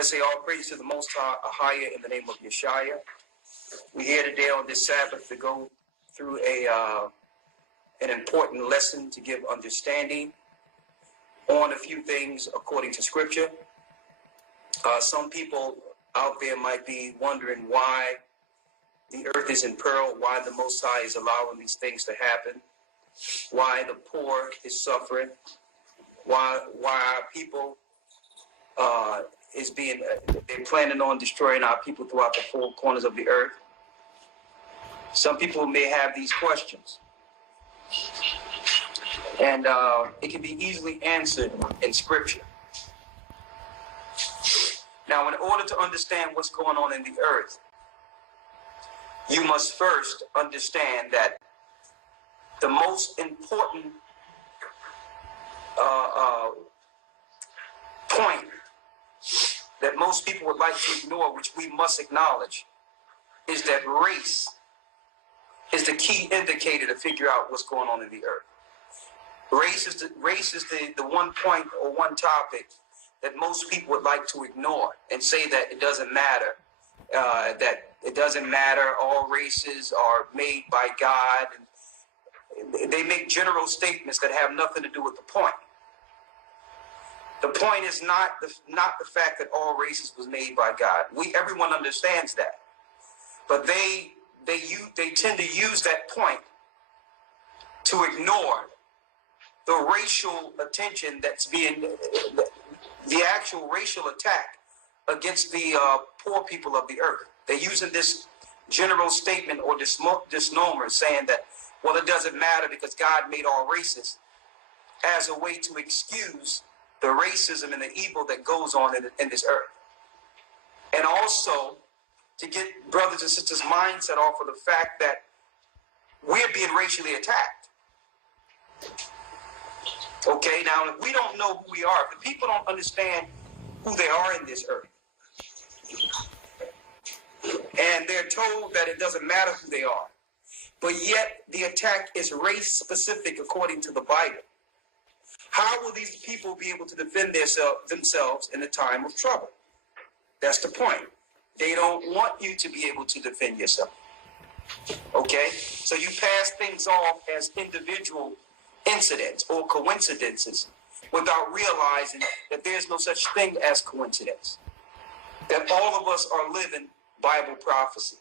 want to say all praise to the Most High in the name of Yeshaya. We're here today on this Sabbath to go through an important lesson to give understanding on a few things according to Scripture. Some people out there might be wondering why the earth is in peril, why the Most High is allowing these things to happen, why the poor is suffering, why our people they're planning on destroying our people throughout the four corners of the earth. Some people may have these questions, and it can be easily answered in Scripture. Now, in order to understand what's going on in the earth, you must first understand that the most important point that most people would like to ignore, which we must acknowledge, is that race is the key indicator to figure out what's going on in the earth. Race is the one point or one topic that most people would like to ignore and say that it doesn't matter, all races are made by God. And they make general statements that have nothing to do with the point. The point is not the fact that all races was made by God. Everyone understands that, but they tend to use that point to ignore the racial attention that's being the actual racial attack against the poor people of the earth. They're using this general statement or misnomer saying that, well, it doesn't matter because God made all races, as a way to excuse the racism and the evil that goes on in this earth. And also to get brothers and sisters' mindset off of the fact that we're being racially attacked. Okay, now if we don't know who we are, if the people don't understand who they are in this earth, and they're told that it doesn't matter who they are, but yet the attack is race specific according to the Bible, how will these people be able to defend themselves in a time of trouble? That's the point. They don't want you to be able to defend yourself. Okay? So you pass things off as individual incidents or coincidences without realizing that there's no such thing as coincidence. That all of us are living Bible prophecy.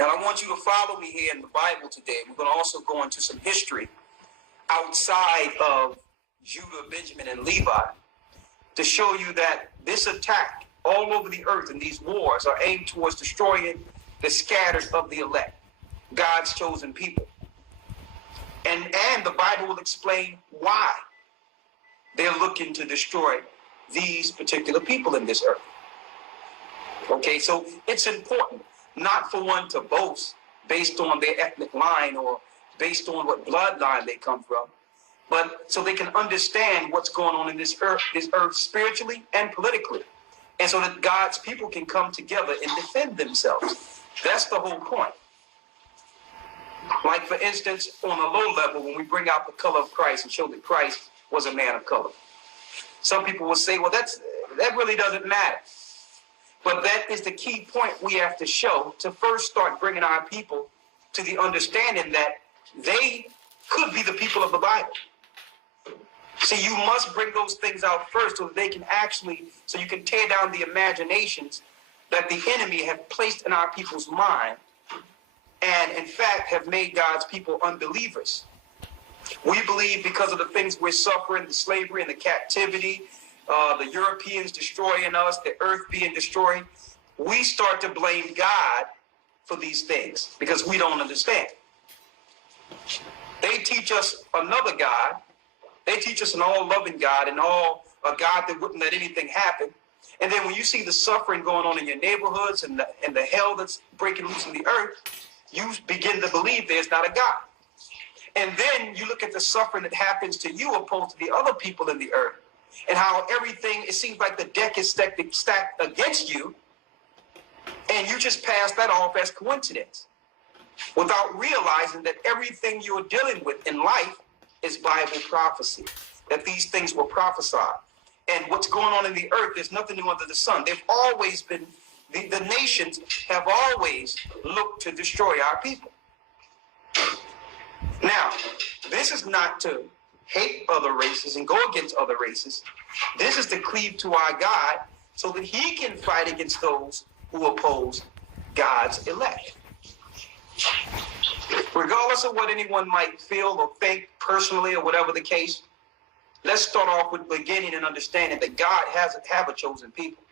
Now I want you to follow me here in the Bible today. We're going to also go into some history outside of Judah, Benjamin, and Levi to show you that this attack all over the earth and these wars are aimed towards destroying the scattered of the elect, God's chosen people. And the Bible will explain why they're looking to destroy these particular people in this earth. Okay, so it's important not for one to boast based on their ethnic line or based on what bloodline they come from, but so they can understand what's going on in this earth spiritually and politically, and so that God's people can come together and defend themselves. That's the whole point. Like, for instance, on a low level, when we bring out the color of Christ and show that Christ was a man of color, some people will say, well, that really doesn't matter. But that is the key point we have to show to first start bringing our people to the understanding that they could be the people of the Bible. See, you must bring those things out first so that they can so you can tear down the imaginations that the enemy have placed in our people's mind and, in fact, have made God's people unbelievers. We believe because of the things we're suffering, the slavery and the captivity, the Europeans destroying us, the earth being destroyed, we start to blame God for these things because we don't understand. They teach us another God. They teach us an all-loving God and a God that wouldn't let anything happen. And then when you see the suffering going on in your neighborhoods and the hell that's breaking loose in the earth, you begin to believe there's not a God. And then you look at the suffering that happens to you opposed to the other people in the earth and how everything, it seems like the deck is stacked against you, and you just pass that off as coincidence without realizing that everything you're dealing with in life is Bible prophecy, that these things were prophesied. and what's going on in the earth, there's nothing new under the sun. They've always been, the nations have always looked to destroy our people. Now, this is not to hate other races and go against other races. This is to cleave to our God so that he can fight against those who oppose God's elect. Regardless of what anyone might feel or think personally or whatever the case, let's start off with beginning and understanding that God have a chosen people.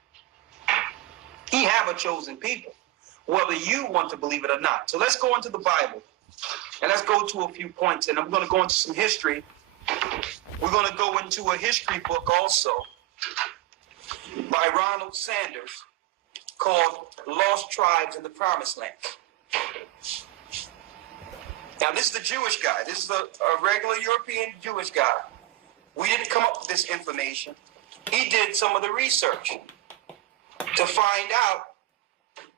He have a chosen people, whether you want to believe it or not. So let's go into the Bible and let's go to a few points. And I'm going to go into some history. We're going to go into a history book also by Ronald Sanders called Lost Tribes in the Promised Land. Now, this is the Jewish guy. This is a regular European Jewish guy. We didn't come up with this information. He did some of the research to find out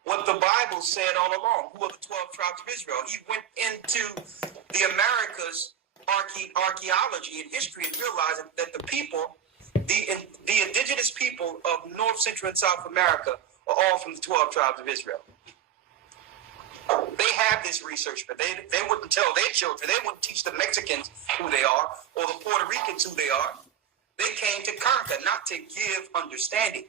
what the Bible said all along. Who are the 12 tribes of Israel? He went into the Americas archaeology and history and realized that the people, the indigenous people of North, Central, and South America are all from the 12 tribes of Israel. They have this research, but they wouldn't tell their children. They wouldn't teach the Mexicans who they are or the Puerto Ricans who they are. They came to conquer, not to give understanding.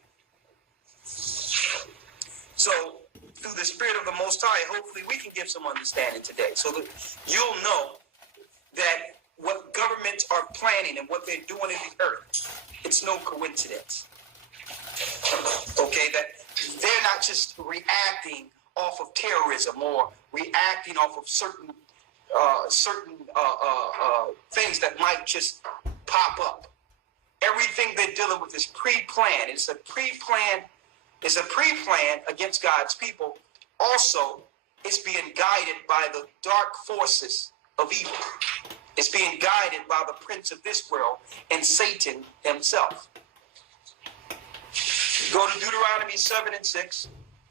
So, through the Spirit of the Most High, hopefully we can give some understanding today so that you'll know that what governments are planning and what they're doing in the earth, it's no coincidence. Okay, that they're not just reacting off of terrorism or reacting off of certain things that might just pop up. Everything they're dealing with is pre-planned. It's a pre-plan against God's people. Also, it's being guided by the dark forces of evil. It's being guided by the prince of this world and Satan himself. Go to Deuteronomy 7 and 6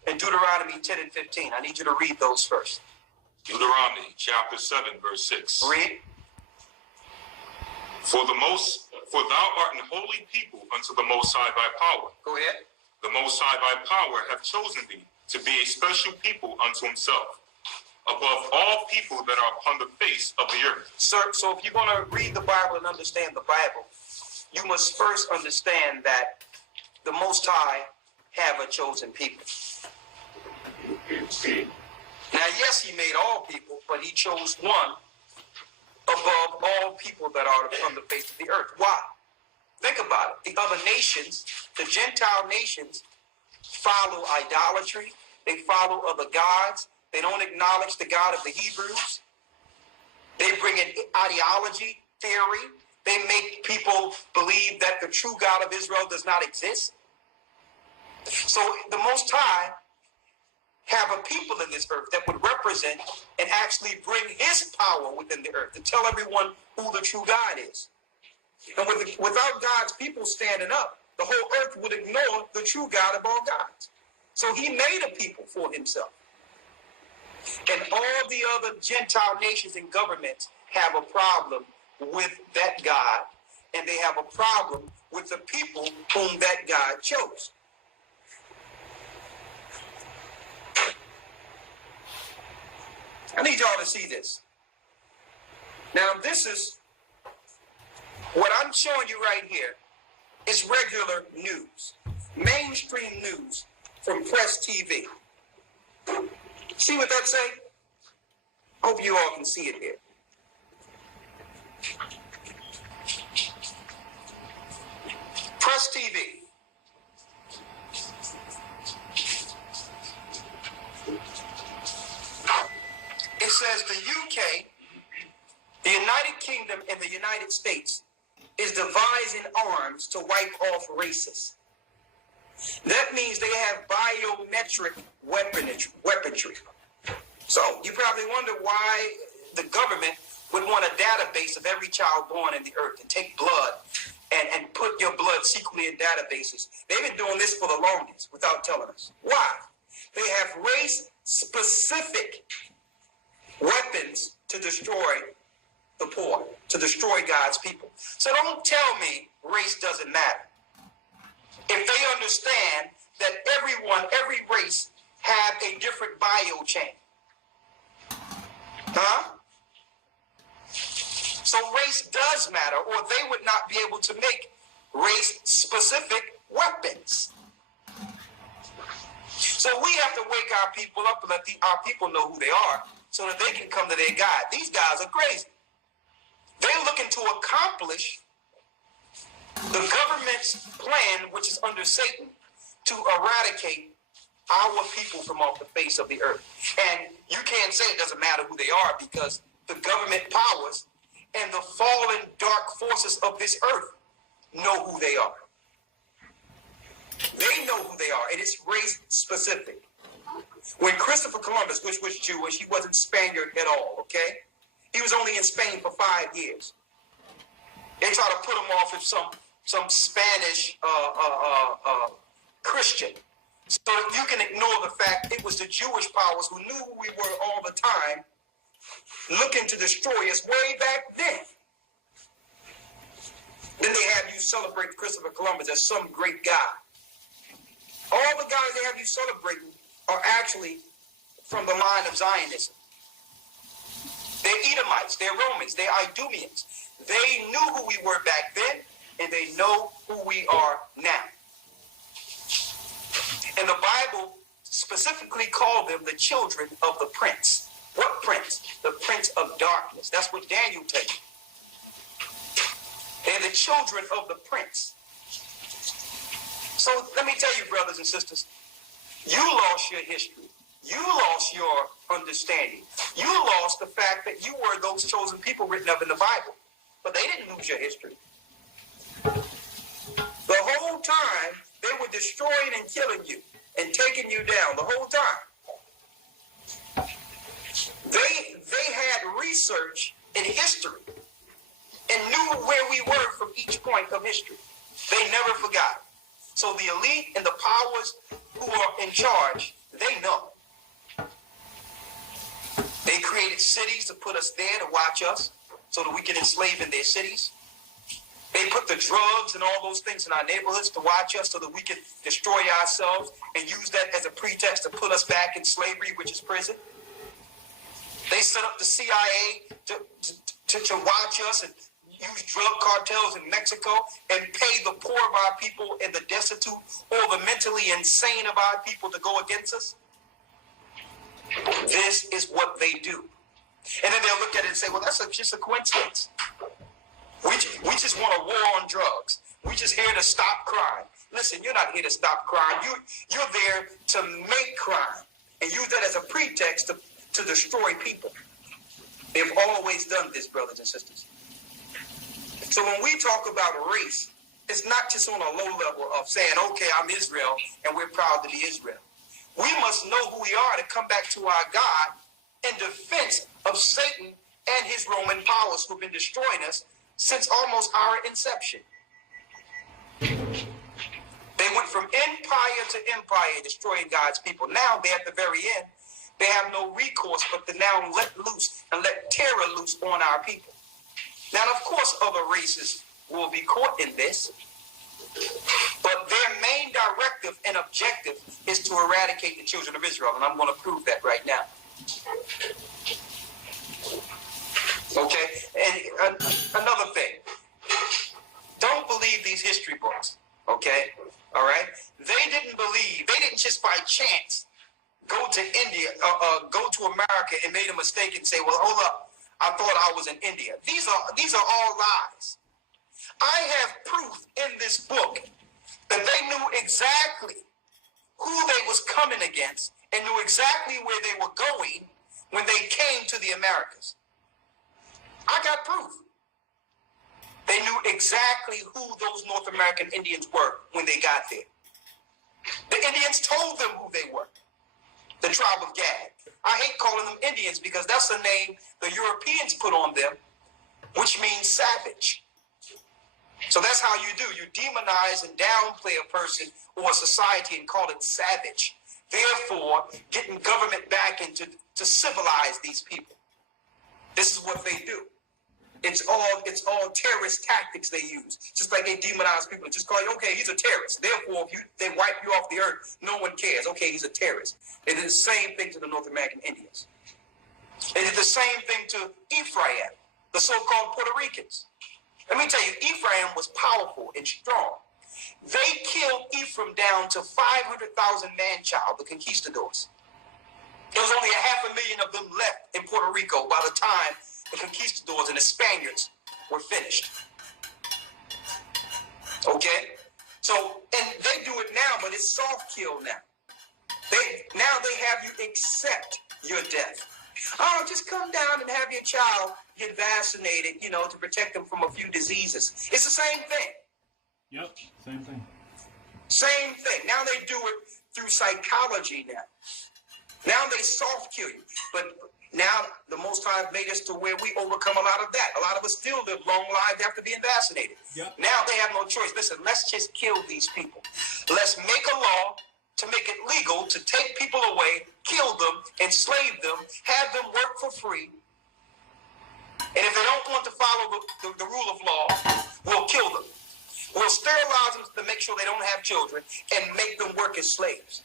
and Deuteronomy 10 and 15. I need you to read those first. Deuteronomy chapter 7, verse 6. Read. For thou art an holy people unto the Most High thy power. Go ahead. The Most High thy power hath chosen thee to be a special people unto himself, above all people that are upon the face of the earth. Sir, so if you're going to read the Bible and understand the Bible, you must first understand that the Most High have a chosen people. Now, yes, he made all people, but he chose one above all people that are on the face of the earth. Why? Think about it. The other nations, the Gentile nations, follow idolatry. They follow other gods. They don't acknowledge the God of the Hebrews. They bring in ideology, theory. They make people believe that the true God of Israel does not exist. So the Most High have a people in this earth that would represent and actually bring his power within the earth to tell everyone who the true God is. And without God's people standing up, the whole earth would ignore the true God of all gods. So he made a people for himself. And all the other Gentile nations and governments have a problem with that God, and they have a problem with the people whom that God chose. I need y'all to see this. Now, this is what I'm showing you right here is regular news, mainstream news from Press TV. See what that say? Hope you all can see it here. Press TV. It says the UK, the United Kingdom, and the United States is devising arms to wipe off racists. That means they have biometric weaponry. So you probably wonder why the government would want a database of every child born in the earth and take blood and put your blood secretly in databases. They've been doing this for the longest without telling us. Why? They have race-specific weapons to destroy the poor, to destroy God's people. So don't tell me race doesn't matter. if they understand that everyone, every race have a different bio chain. Huh? So race does matter, or they would not be able to make race-specific weapons. So we have to wake our people up and let our people know who they are so that they can come to their God. These guys are crazy. They're looking to accomplish the government's plan, which is under Satan, to eradicate our people from off the face of the earth. And you can't say it doesn't matter who they are, because the government powers and the fallen dark forces of this earth know who they are. They know who they are. It is race specific. When Christopher Columbus, which was Jewish, he wasn't Spaniard at all, okay? He was only in Spain for 5 years. They try to put him off as some Spanish Christian. So you can ignore the fact it was the Jewish powers who knew who we were all the time, looking to destroy us way back then. Then they have you celebrate Christopher Columbus as some great guy. All the guys they have you celebrating are actually from the line of Zionism. They're Edomites, they're Romans, they're Idumeans. They knew who we were back then, and they know who we are now. And the Bible specifically called them the children of the prince. What prince? The prince of darkness. That's what Daniel tells you. They're the children of the prince. So let me tell you, brothers and sisters, you lost your history. You lost your understanding. You lost the fact that you were those chosen people written up in the Bible. But they didn't lose your history. The whole time, they were destroying and killing you and taking you down the whole time. They had research in history and knew where we were from each point of history. They never forgot. So the elite and the powers who are in charge, they know. They created cities to put us there to watch us so that we can enslave in their cities. They put the drugs and all those things in our neighborhoods to watch us so that we can destroy ourselves and use that as a pretext to put us back in slavery, which is prison. They set up the CIA to watch us and use drug cartels in Mexico and pay the poor of our people and the destitute or the mentally insane of our people to go against us. This is what they do. And then they'll look at it and say, well, that's just a coincidence. We just want a war on drugs. We're just here to stop crime. Listen, you're not here to stop crime. You're there to make crime and use that as a pretext to destroy people. They've always done this, brothers and sisters. So when we talk about race, it's not just on a low level of saying, okay, I'm Israel and we're proud to be Israel. We must know who we are to come back to our God in defense of Satan and his Roman powers who've been destroying us since almost our inception. They went from empire to empire destroying God's people. Now they're at the very end. They have no recourse but to now let loose and let terror loose on our people. Now, of course, other races will be caught in this, but their main directive and objective is to eradicate the children of Israel, and I'm going to prove that right now. Okay? And another thing, don't believe these history books, okay? All right? They didn't just by chance go to India, go to America and made a mistake and say, well, hold up, I thought I was in India. These are all lies. I have proof in this book that they knew exactly who they was coming against and knew exactly where they were going when they came to the Americas. I got proof. They knew exactly who those North American Indians were when they got there. The Indians told them who they were. The tribe of Gad. I hate calling them Indians because that's the name the Europeans put on them, which means savage. So that's how you do. You demonize and downplay a person or a society and call it savage. Therefore, getting government back into to civilize these people. This is what they do. It's all terrorist tactics they use. Just like they demonize people, just call you, okay, he's a terrorist. Therefore, if they wipe you off the earth, no one cares. Okay, he's a terrorist. They did the same thing to the North American Indians. They did the same thing to Ephraim, the so-called Puerto Ricans. Let me tell you, Ephraim was powerful and strong. They killed Ephraim down to 500,000 man-child, the conquistadors. There was only 500,000 of them left in Puerto Rico by the time the conquistadors and the Spaniards were finished. Okay? So, and they do it now, but it's soft kill now. Now they have you accept your death. Oh, just come down and have your child get vaccinated, to protect them from a few diseases. It's the same thing. Yep, same thing. Same thing. Now they do it through psychology now. Now they soft kill you. But now the Most High made us to where we overcome a lot of that. A lot of us still live long lives after being vaccinated. Yep. Now they have no choice. Listen, let's just kill these people. Let's make a law to make it legal to take people away, kill them, enslave them, have them work for free. And if they don't want to follow the rule of law, we'll kill them. We'll sterilize them to make sure they don't have children and make them work as slaves.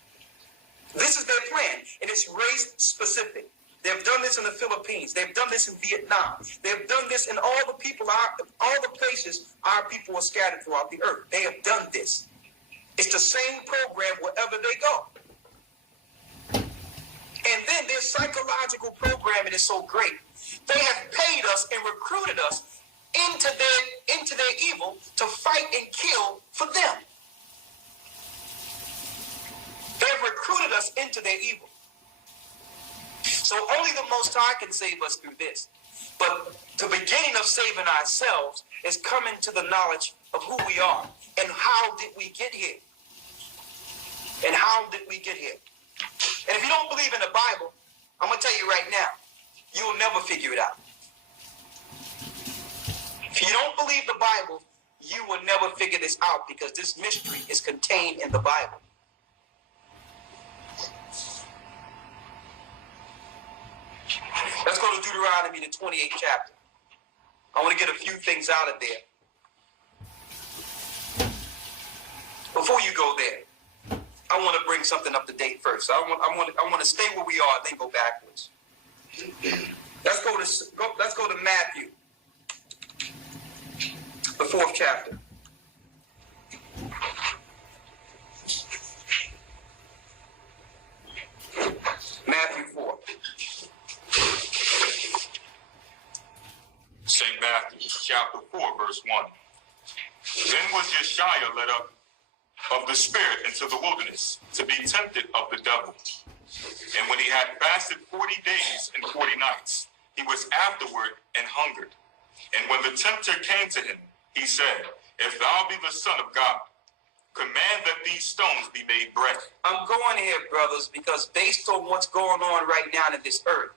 This is their plan, and it's race specific. They've done this in the Philippines. They've done this in Vietnam. They've done this in all the places our people are scattered throughout the earth. They have done this. It's the same program wherever they go. And then their psychological programming is so great. They have paid us and recruited us into their evil to fight and kill for them. They've recruited us into their evil. So only the Most High can save us through this. But the beginning of saving ourselves is coming to the knowledge of who we are and how did we get here. And how did we get here? And if you don't believe in the Bible, I'm going to tell you right now, you will never figure it out. If you don't believe the Bible, you will never figure this out because this mystery is contained in the Bible. Let's go to Deuteronomy, the 28th chapter. I want to get a few things out of there. Before you go there, I want to bring something up to date first. I want to stay where we are, then go backwards. Let's go to Matthew, the 4th chapter. Matthew 4. St. Matthew, chapter 4, verse 1. Then was Yeshua led up of the Spirit into the wilderness to be tempted of the devil. And when he had fasted 40 days and 40 nights, he was afterward and hungered. And when the tempter came to him, he said, If thou be the Son of God, command that these stones be made bread. I'm going here, brothers, because based on what's going on right now in this earth,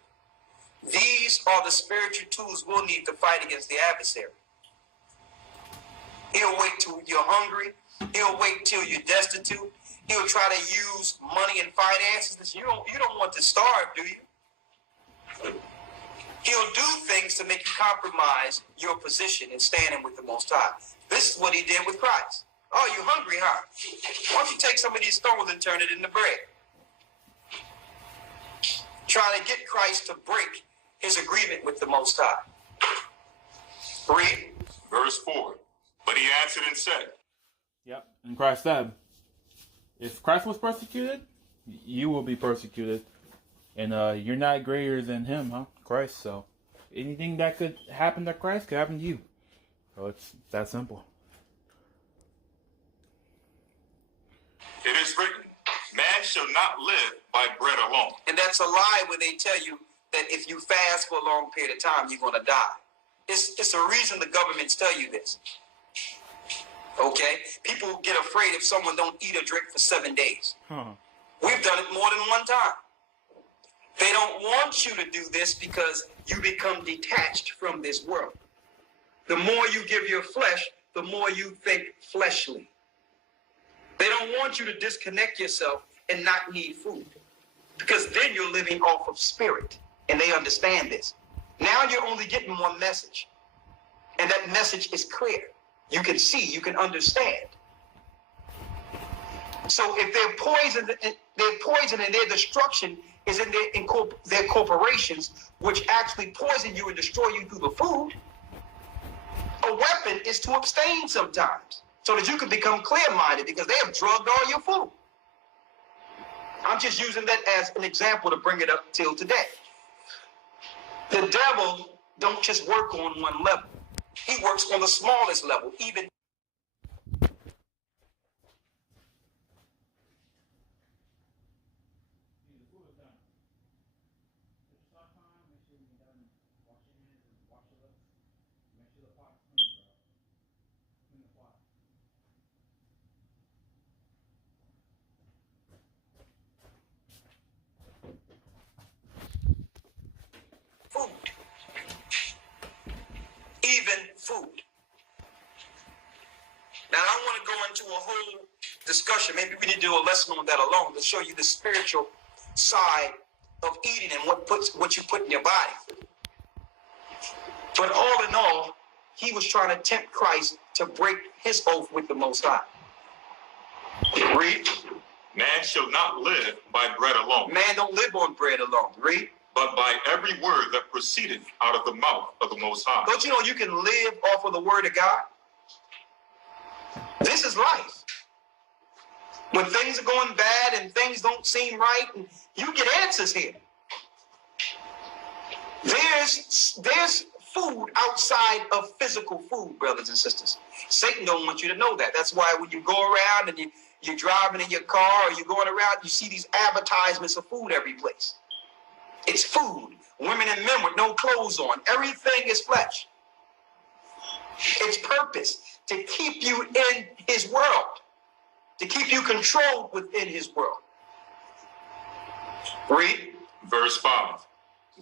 these are the spiritual tools we'll need to fight against the adversary. He'll wait till you're hungry. He'll wait till you're destitute. He'll try to use money and finances. You don't want to starve, do you? He'll do things to make you compromise your position in standing with the Most High. This is what he did with Christ. Oh, you hungry, huh? Why don't you take some of these stones and turn it into bread? Trying to get Christ to break his agreement with the Most High. Read. Verse 4. But he answered and said, Yep, and Christ said, if Christ was persecuted, you will be persecuted. And you're not greater than him, huh? Christ. So anything that could happen to Christ could happen to you. So it's that simple. It is written, man shall not live by bread alone. And that's a lie when they tell you that if you fast for a long period of time, you're going to die. It's a reason the governments tell you this. Okay? People get afraid if someone don't eat or drink for 7 days. We've done it more than one time. They don't want you to do this because you become detached from this world. The more you give your flesh, the more you think fleshly. They don't want you to disconnect yourself and not need food, because then you're living off of spirit, and they understand this. Now you're only getting one message. And that message is clear. You can see, you can understand. So if they're poison and their destruction is in their corporations, which actually poison you and destroy you through the food, a weapon is to abstain sometimes so that you can become clear-minded because they have drugged all your food. I'm just using that as an example to bring it up till today. The devil don't just work on one level. He works on the smallest level, even food. Even food. Now, I want to go into a whole discussion. Maybe we need to do a lesson on that alone to show you the spiritual side of eating and what you put in your body. But all in all, he was trying to tempt Christ to break his oath with the Most High. Read. Man shall not live by bread alone, Man don't live on bread alone. Read. but by every word that proceedeth out of the mouth of the Most High. Don't you know you can live off of the word of God? This is life. When things are going bad and things don't seem right, and you get answers here. There's food outside of physical food, brothers and sisters. Satan don't want you to know that. That's why when you go around and you're driving in your car or you're going around, you see these advertisements of food every place. It's food. Women and men with no clothes on. Everything is flesh. Its purpose to keep you in his world, to keep you controlled within his world. Read. Verse 5.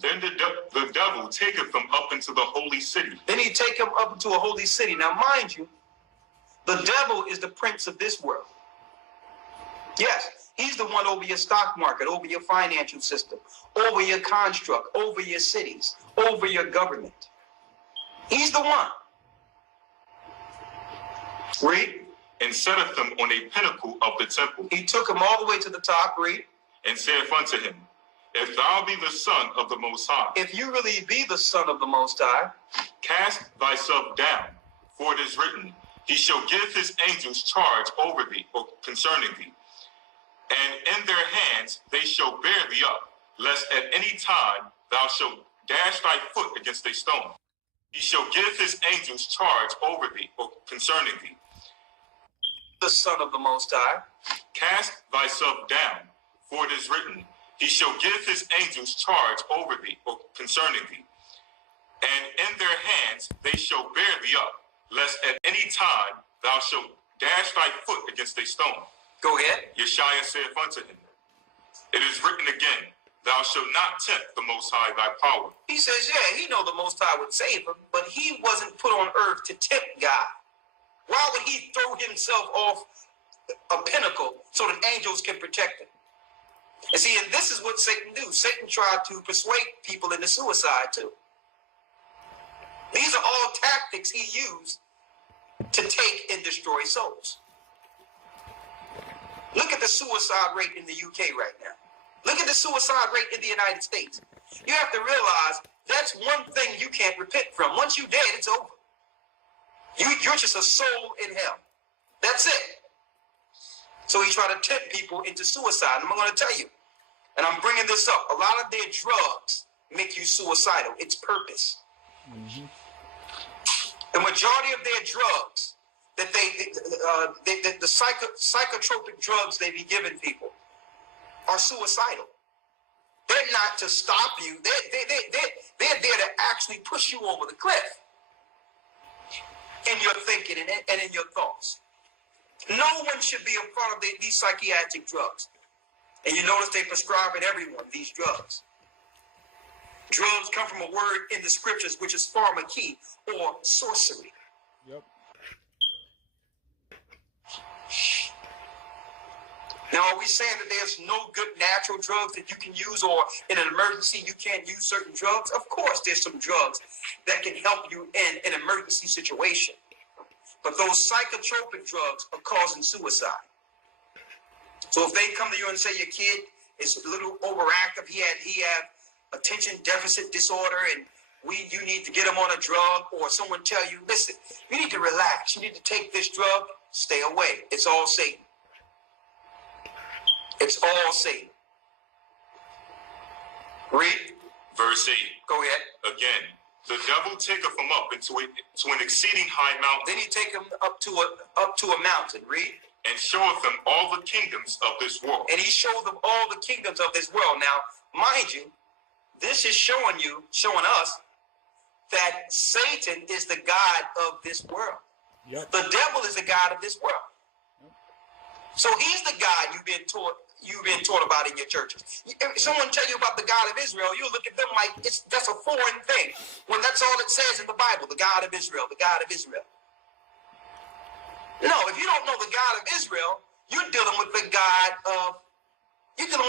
Then the devil taketh them up into the holy city. Then he take him up into a holy city. Now, mind you, the devil is the prince of this world. Yes, he's the one over your stock market, over your financial system, over your construct, over your cities, over your government. He's the one. Read. And setteth them on a pinnacle of the temple, He took him all the way to the top. Read. and saith unto him, If thou be the Son of the Most High, If you really be the Son of the Most High, cast thyself down, for it is written, He shall give his angels charge over thee, or concerning thee. And in their hands they shall bear thee up, lest at any time thou shalt dash thy foot against a stone. He shall give his angels charge over thee, or concerning thee. the Son of the Most High, Cast thyself down, for it is written, He shall give his angels charge over thee, or concerning thee. And in their hands they shall bear thee up, lest at any time thou shalt dash thy foot against a stone. go ahead. Yeshua saith unto him, It is written again, Thou shalt not tempt the Most High thy power. He says, yeah, he know the Most High would save him, but he wasn't put on earth to tempt God. Why would he throw himself off a pinnacle so that angels can protect him? And see, and this is what Satan do. Satan tried to persuade people into suicide too. These are all tactics he used to take and destroy souls. Look at the suicide rate in the UK right now. Look at the suicide rate in the United States. You have to realize that's one thing you can't repent from. Once you're dead, it's over. You're just a soul in hell. That's it. So he tried to tempt people into suicide. And I'm going to tell you, and I'm bringing this up, a lot of their drugs make you suicidal. It's purpose. Mm-hmm. The majority of their drugs, the psychotropic drugs they be giving people, are suicidal. They're not to stop you. They're there to actually push you over the cliff in your thinking and in your thoughts. No one should be a part of these psychiatric drugs. And you notice they prescribe in everyone these drugs. Drugs come from a word in the scriptures, which is pharmakeia, or sorcery. Yep. Now, are we saying that there's no good natural drugs that you can use, or in an emergency you can't use certain drugs? Of course, there's some drugs that can help you in an emergency situation. But those psychotropic drugs are causing suicide. So if they come to you and say your kid is a little overactive, he had attention deficit disorder, and you need to get him on a drug, or someone tell you, listen, you need to relax, you need to take this drug, stay away. It's all Satan. It's all Satan. Read. Verse 8. Go ahead. Again, the devil taketh him up to an exceeding high mountain. Then he take him up to a mountain. Read. And showeth them all the kingdoms of this world. And he showed them all the kingdoms of this world. Now, mind you, this is showing us that Satan is the god of this world. Yep. The devil is the god of this world. So he's the God you've been taught about in your churches. If someone tell you about the God of Israel, you look at them like that's a foreign thing, when that's all it says in the Bible, the God of Israel, the God of Israel. No, if you don't know the God of Israel, you're dealing with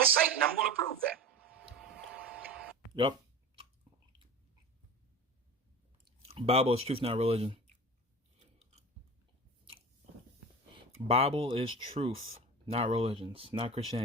Satan. I'm going to prove that. Yep. Bible is truth, not religion. Bible is truth, not religions, not Christianity.